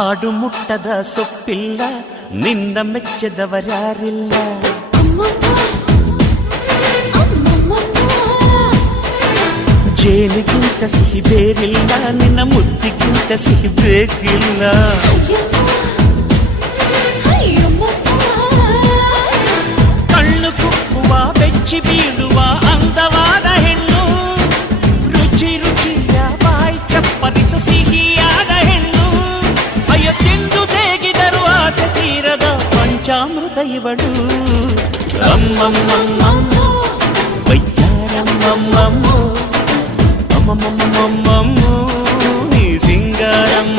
ಹಾಡು ಮುಟ್ಟದ ಸೊಪ್ಪಿಲ್ಲ, ನಿನ್ನ ಮೆಚ್ಚದವರ್ಯಾರಿಲ್ಲ. ಜೇನಿಗಿಂತ ಸಿಹಿ ಬೇರಿಲ್ಲ, ನಿನ್ನ ಮುದ್ದಿಗಿಂತ ಸಿಹಿ ಬೇಕಿಲ್ಲ. ಕಣ್ಣು ಕುಕ್ಕುವ ಬೆಚ್ಚಿ ಬೀಳುವ ಅಂದವಾದ ಹೆಣ್ಣು, ರುಚಿ ರುಚಿಯ ಬಾಯಿ ಚಪ್ಪರಿಸ ಸಿಹಿಯಾದ ಹೆಣ್ಣು. ಅಯ್ಯೋ ತಿಂದು ಬೇಗಿದರು ಆಸೆ ತೀರದ ಪಂಚಾಮೃತ ಇವಳು. ಅಮ್ಮಮ್ಮಮ್ಮಮ್ಮೋ ವಯ್ಯಾರಮ್ಮಮ್ಮಮ್ಮೋ ಅಮ್ಮಮ್ಮಮ್ಮಮ್ಮೋ ನೀ ಸಿಂಗಾರಮ್ಮ.